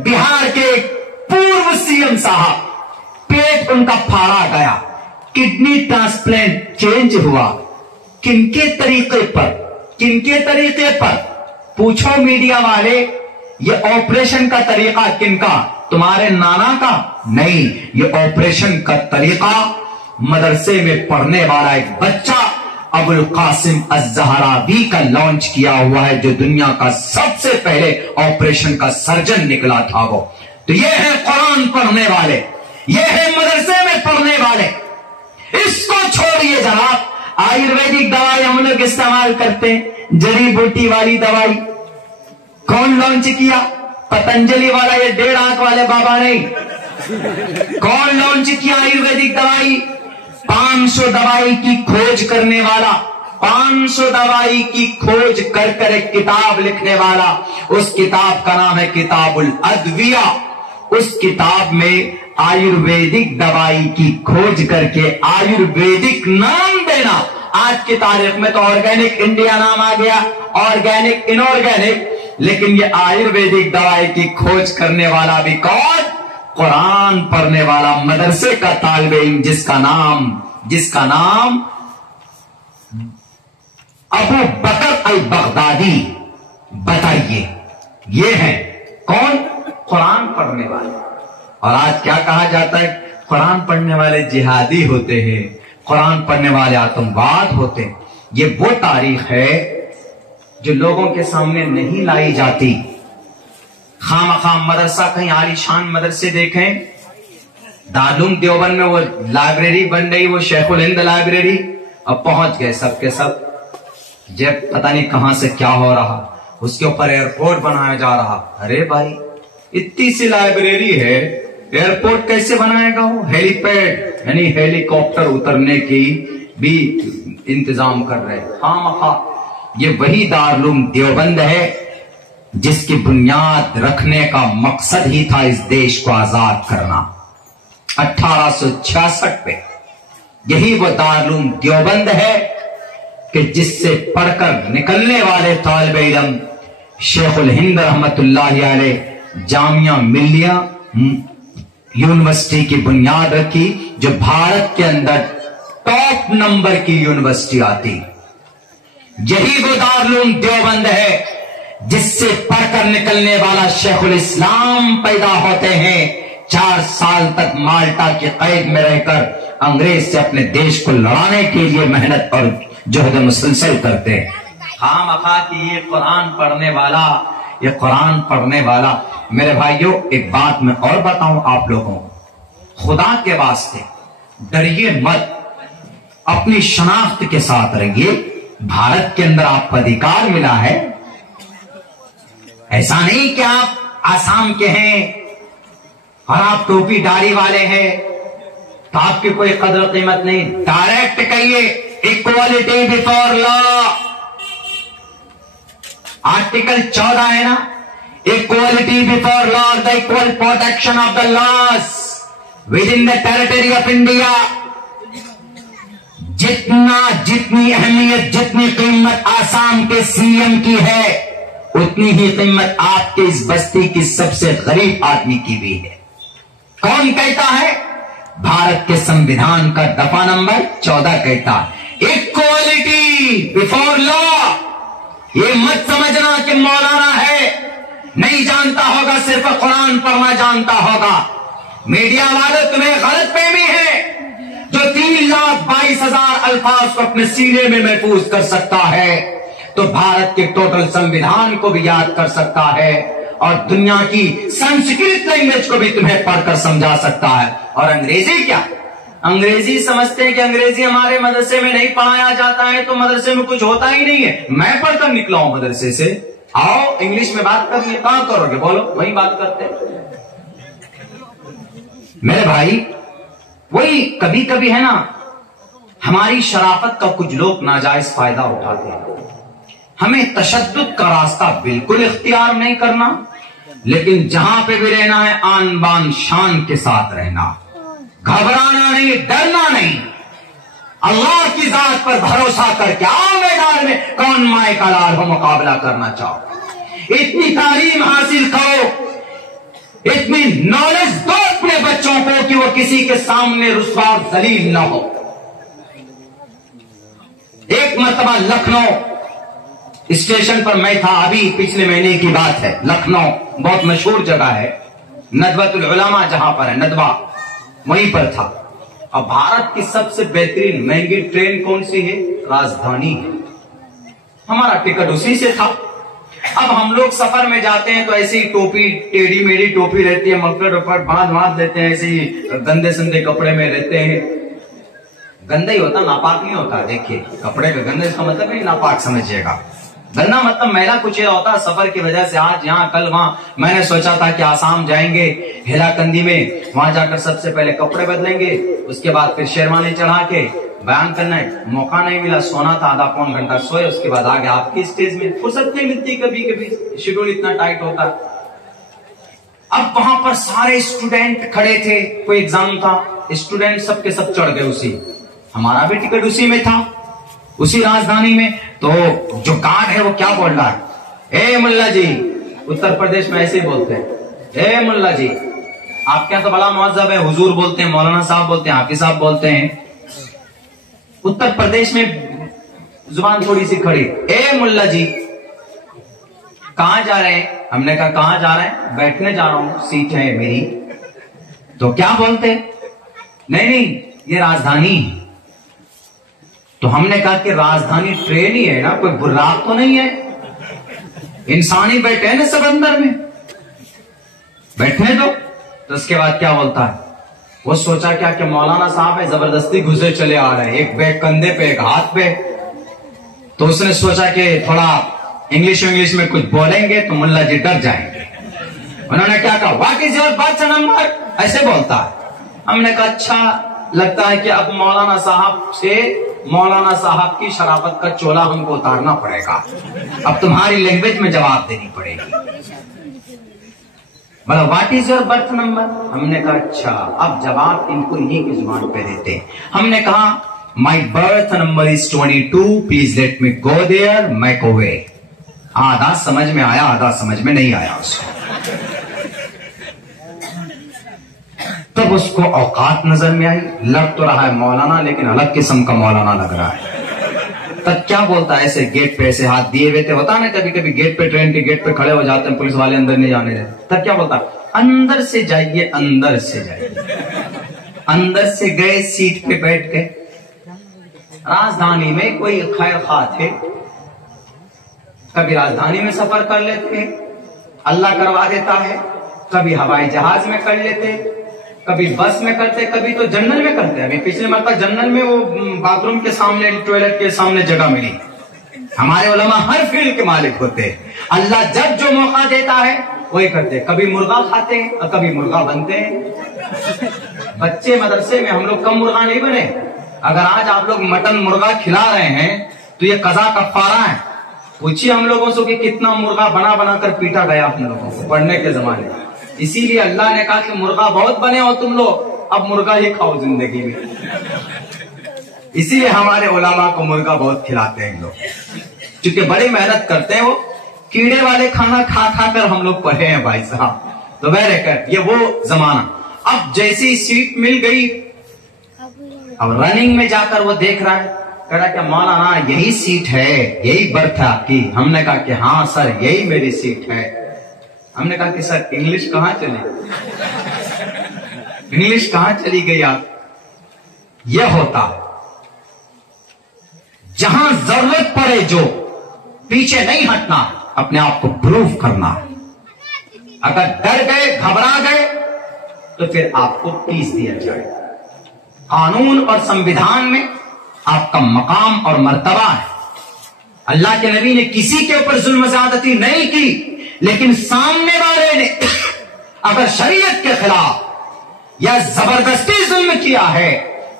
बिहार के पूर्व सीएम साहब, पेट उनका फाड़ा गया, किडनी ट्रांसप्लांट चेंज हुआ। किनके तरीके पर? पूछो मीडिया वाले, ये ऑपरेशन का तरीका किनका? तुम्हारे नाना का? नहीं, ये ऑपरेशन का तरीका मदरसे में पढ़ने वाला एक बच्चा अबुल कासिम अज़्ज़हरावी का लॉन्च किया हुआ है, जो दुनिया का सबसे पहले ऑपरेशन का सर्जन निकला था वो। तो ये है कुरान पढ़ने वाले, ये है मदरसे में पढ़ने वाले। इसको छोड़िए जनाब, आयुर्वेदिक दवाई हम लोग इस्तेमाल करते हैं, जड़ी बूटी वाली दवाई कौन लॉन्च किया? पतंजलि वाला, ये 1.5 आंख वाले बाबा नहीं। कौन लॉन्च किया आयुर्वेदिक दवाई? 500 दवाई की खोज करने वाला, 500 दवाई की खोज कर एक किताब लिखने वाला। उस किताब का नाम है किताबुल अद्विया। उस किताब में आयुर्वेदिक दवाई की खोज करके आयुर्वेदिक नाम देना। आज की तारीख में तो ऑर्गेनिक इंडिया नाम आ गया, ऑर्गेनिक इनऑर्गेनिक, लेकिन ये आयुर्वेदिक दवाई की खोज करने वाला भी कौन? कुरान पढ़ने वाला मदरसे का तालिबे इल्म, जिसका नाम अबू बकर अल बगदादी। बताइए, ये है कौन? कुरान पढ़ने वाले। और आज क्या कहा जाता है? कुरान पढ़ने वाले जिहादी होते हैं, कुरान पढ़ने वाले आतंकवाद होते हैं। ये वो तारीख है जो लोगों के सामने नहीं लाई जाती। खामखाम मदरसा, कहीं आलीशान मदरसे देखें, दारुल देवबंद में वो लाइब्रेरी बन रही, वो शेखुल हिंद लाइब्रेरी, अब पहुंच गए सब के सब। जब पता नहीं कहां से क्या हो रहा, उसके ऊपर एयरपोर्ट बनाया जा रहा। अरे भाई, इतनी सी लाइब्रेरी है, एयरपोर्ट कैसे बनाएगा वो? हेलीपैड यानी हेलीकॉप्टर उतरने की भी इंतजाम कर रहे हैं। हाँ, ये वही दारुल देवबंद है जिसकी बुनियाद रखने का मकसद ही था इस देश को आजाद करना। 1866 पे यही वो दारुल देवबंद है कि जिससे पढ़कर निकलने वाले तालिबे इल्म शेखुल हिंद रहमतुल्लाहि अलैह जामिया मिल्लिया यूनिवर्सिटी की बुनियाद रखी, जो भारत के अंदर टॉप नंबर की यूनिवर्सिटी आती। यही वो दारुल देवबंद है जिससे पढ़कर निकलने वाला शेखुल इस्लाम पैदा होते हैं। 4 साल तक माल्टा की कैद में रहकर अंग्रेज से अपने देश को लड़ाने के लिए मेहनत और जोहद मुसलसल करते हैं। खामखा कि ये कुरान पढ़ने वाला। मेरे भाइयों, एक बात मैं और बताऊं आप लोगों को, खुदा के वास्ते डरिए मत, अपनी शनाख्त के साथ रहिए। भारत के अंदर आपको अधिकार मिला है। ऐसा नहीं कि आप आसाम के हैं और आप टोपी दाढ़ी वाले हैं तो आपकी कोई कदर कीमत नहीं। डायरेक्ट कहिए, इक्वालिटी बिफोर लॉ। आर्टिकल 14 है ना, equality before law, the equal protection of the laws within the territory of India. जितनी अहमियत, जितनी कीमत आसाम के सीएम की है, उतनी ही कीमत आपके इस बस्ती की सबसे गरीब आदमी की भी है। कौन कहता है? भारत के संविधान का दफा नंबर 14 कहता है इक्वालिटी बिफोर लॉ। ये मत समझना कि मौलाना है, नहीं जानता होगा, सिर्फ कुरान पढ़ना जानता होगा। मीडिया वाले तुम्हें गलतफहमी है। जो 3,22,000 अल्फाज को अपने सीने में महफूज कर सकता है, तो भारत के टोटल संविधान को भी याद कर सकता है और दुनिया की संस्कृत लैंग्वेज को भी तुम्हें पढ़कर समझा सकता है। और अंग्रेजी क्या? अंग्रेजी समझते हैं कि अंग्रेजी हमारे मदरसे में नहीं पढ़ाया जाता है तो मदरसे में कुछ होता ही नहीं है। मैं पढ़कर निकला हूं मदरसे से। आओ इंग्लिश में बात करनी है, कहां करोगे? बोलो, वही बात करते हैं। मेरे भाई, वही कभी कभी है ना, हमारी शराफत का कुछ लोग नाजायज फायदा उठाते हैं। हमें तशद्दुद का रास्ता बिल्कुल इख्तियार नहीं करना, लेकिन जहां पे भी रहना है आन बान शान के साथ रहना, घबराना नहीं, डरना नहीं, अल्लाह की जात पर भरोसा करके आओ मैदान में। कौन माए का लाल हो, मुकाबला करना चाहो, इतनी तालीम हासिल करो اتنی نالج دو اپنے بچوں کو کہ وہ کسی کے سامنے رسوا اور ذلیل نہ ہو. ایک مرتبہ لکھنؤ اسٹیشن پر میں تھا، ابھی پچھلے مہینے کی بات ہے. لکھنؤ بہت مشہور جگہ ہے، ندوۃ العلماء جہاں پر ہے، ندوہ وہیں پر تھا. اب بھارت کی سب سے بہترین مہنگی ٹرین کون سی ہے؟ راجدھانی ہے. ہمارا ٹکٹ اسی سے تھا. اب ہم لوگ سفر میں جاتے ہیں تو ایسی ٹوپی، ٹیڑھی میڑھی ٹوپی رہتی ہے، مفلر اوپر باندھ لیتے ہیں، ایسے ہی گندے سندے کپڑے میں رہتے ہیں. گندا ہی ہوتا، ناپاک نہیں ہوتا. دیکھیے کپڑے کا گندے اس کا مطلب نہیں ناپاک سمجھیے گا. گندا مطلب میلا کچیلا ہوتا. سفر کی وجہ سے آج یہاں کل وہاں. میں نے سوچا تھا کہ آسام جائیں گے ہیرا کندی میں، وہاں جا کر سب سے پہلے کپڑے بدلیں گے، اس کے بعد پھر شیروانی چڑھا کے بیان کرنا ہے. موقع نہیں ملا، سونا تھا، آدھا پون گھنٹہ سوئے، اس کے بعد آگے آپ کی اسٹیج میں. فرصت نہیں ملتی، کبھی کبھی شیڈول اتنا ٹائٹ ہوتا. اب وہاں پر سارے اسٹوڈنٹ کھڑے تھے، کوئی ایگزام تھا، اسٹوڈنٹ سب کے سب چڑھ گئے اسی. ہمارا بھی ٹکٹ اسی میں تھا، اسی راجدھانی میں. تو جو گارڈ ہے وہ کیا بول رہا ہے؟ اے ملا جی، اتر پردیش میں ایسے ہی بولتے ہیں، اے ملا جی. آپ کیا تو بڑا مہذب ہے، حضور بولتے ہیں، مولانا صاحب بولتے ہیں، حافظ صاحب بولتے ہیں. اتر پردیش میں زبان تھوڑی سی کھڑی. اے ملا جی کہاں جا رہے ہیں؟ ہم نے کہا کہاں جا رہے ہیں؟ بیٹھنے جا رہا ہوں، سیٹ ہے میری. تو کیا بولتے؟ نہیں یہ راجدھانی. تو ہم نے کہا کہ راجدھانی ٹرین ہی ہے نا، کوئی براق تو نہیں ہے؟ انسان ہی بیٹھے ہیں نا سب اندر میں، بیٹھنے دو. تو اس کے بعد کیا بولتا ہے؟ وہ سوچا کیا کہ مولانا صاحب ہے، زبردستی گھسے چلے آ رہے ہیں، ایک بیگ کندھے پہ ایک ہاتھ پہ. تو اس نے سوچا کہ تھوڑا انگلش میں کچھ بولیں گے تو ملا جی ڈر جائیں گے. انہوں نے کیا کہا؟ What is your birth number? ایسے بولتا ہے. ہم نے کہا اچھا لگتا ہے کہ اب مولانا صاحب سے مولانا صاحب کی شرافت کا چولا ہم کو اتارنا پڑے گا، اب تمہاری لینگویج میں جواب دینی پڑے گی. بولا what is your birth number? ہم نے کہا اچھا اب جواب ان کو انہی کی زبان پہ دیتے. ہم نے کہا my birth number is 22، please let me go there make away. آدھا سمجھ میں آیا، آدھا سمجھ میں نہیں آیا اس کو. تب اس کو اوقات نظر میں آئی. لگ تو رہا ہے مولانا لیکن الگ قسم کا مولانا لگ رہا ہے. تب کیا بولتا ہے؟ ایسے گیٹ پہ ایسے ہاتھ دیے ہوئے تھے، ہوتا نا کبھی کبھی گیٹ پہ، ٹرین کے گیٹ پہ کھڑے ہو جاتے ہیں، پولیس والے اندر نہیں جانے دیتے. تب کیا بولتا؟ اندر سے جائیے، اندر سے جائیے. اندر سے گئے، سیٹ پہ بیٹھ گئے. راجدھانی میں کوئی خیر خواہ تھے، کبھی راجدھانی میں سفر کر لیتے، اللہ کروا دیتا ہے، کبھی ہوائی جہاز میں کر لیتے، کبھی بس میں کرتے، کبھی تو جنرل میں کرتے. ابھی پچھلے مرتبہ جنرل میں وہ باتھ روم کے سامنے، ٹوائلٹ کے سامنے جگہ ملی. ہمارے علماء ہر فیلڈ کے مالک ہوتے ہیں، اللہ جب جو موقع دیتا ہے وہی کرتے. کبھی مرغا کھاتے ہیں اور کبھی مرغا بنتے ہیں. بچے مدرسے میں ہم لوگ کم مرغا نہیں بنے. اگر آج آپ لوگ مٹن مرغا کھلا رہے ہیں تو یہ قضا کفارہ ہے. پوچھیے ہم لوگوں سے کہ کتنا مرغا بنا کر پیٹا گیا ہم لوگوں کو پڑھنے کے زمانے میں. اسی لیے اللہ نے کہا کہ مرغا بہت بنے ہو تم لوگ، اب مرغا ہی کھاؤ زندگی میں. اسی لیے ہمارے علماء کو مرغا بہت کھلاتے ہیں لوگ، کیونکہ بڑی محنت کرتے ہیں. وہ کیڑے والے کھانا کھا کر ہم لوگ پڑھے ہیں بھائی صاحب. تو بہرکیف یہ وہ زمانہ. اب جیسی سیٹ مل گئی، اب رننگ میں جا کر وہ دیکھ رہا ہے، کہہ رہا کہ مولانا یہی سیٹ ہے، یہی برتھ ہے آپ کی؟ ہم نے کہا کہ ہاں سر یہی میری سیٹ ہے. ہم نے کہا کہ سر انگلش کہاں چلی؟ انگلش کہاں چلی گئی آپ؟ یہ ہوتا جہاں ضرورت پڑے جو پیچھے نہیں ہٹنا، اپنے آپ کو پروف کرنا. اگر ڈر گئے، گھبرا گئے تو پھر آپ کو پیس دیا جائے. قانون اور سنویدھان میں آپ کا مقام اور مرتبہ ہے. اللہ کے نبی نے کسی کے اوپر ظلم زیادتی نہیں کی، لیکن سامنے والے نے اگر شریعت کے خلاف یا زبردستی ظلم کیا ہے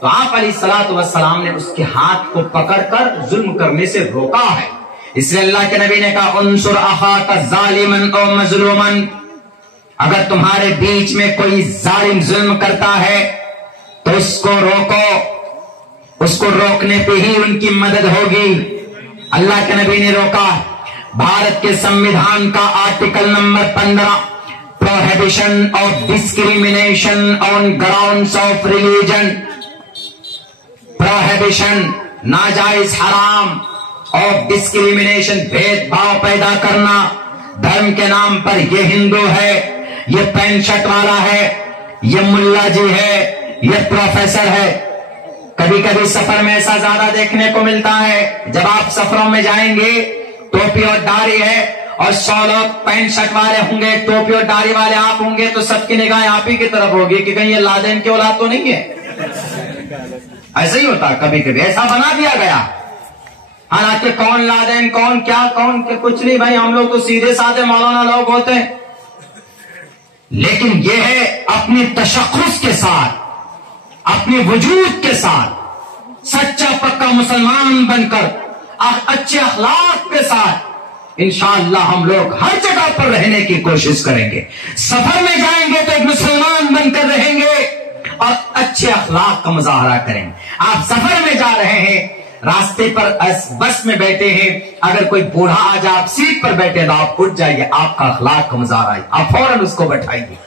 تو آپ علیہ الصلوۃ والسلام نے اس کے ہاتھ کو پکڑ کر ظلم کرنے سے روکا ہے. اس لیے اللہ کے نبی نے کہا انصر اخاک ظالما او مظلوما، اگر تمہارے بیچ میں کوئی ظالم ظلم کرتا ہے تو اس کو روکو، اس کو روکنے پہ ہی ان کی مدد ہوگی. اللہ کے نبی نے روکا. بھارت کے سنویدھان کا article number 15 prohibition of discrimination on grounds of religion, prohibition नाजायज हराम of discrimination भेद भाव पैदा करना, धर्म के नाम पर ये हिंदू है, ये पैंट शर्ट वाला है, ये मुल्ला जी है, ये प्रोफेसर है। कभी कभी सफर में ऐसा ज्यादा देखने को मिलता है, जब आप सफरों में जाएंगे टोपी और दाढ़ी है और 100 लोग पैंट शर्ट वाले होंगे, टोपी और दाढ़ी वाले आप होंगे, तो सबकी निगाहें आप ही की तरफ होगी कि कहीं ये लादेन की औलाद तो नहीं है। ऐसा ही होता, कभी कभी ऐसा बना दिया गया। हालांकि कौन लादेन, कौन क्या, कौन क्या, कुछ नहीं भाई, हम लोग तो सीधे साधे मौलाना लोग होते हैं। लेकिन यह है अपनी तशख़्ख़ुस के साथ, अपने वजूद के साथ सच्चा पक्का मुसलमान बनकर अच्छे अखलाक के साथ इंशाअल्लाह हम लोग हर जगह पर रहने की कोशिश करेंगे। सफर में जाएंगे तो एक मुसलमान बनकर रहेंगे और अच्छे अखलाक का मुजाहरा करेंगे। आप सफर में जा रहे हैं, रास्ते पर बस में बैठे हैं, अगर कोई बूढ़ा आ जाए आप सीट पर बैठे तो आप उठ जाइए, आपका अखलाक का मुजाहरा है, आप फौरन उसको बैठाइए।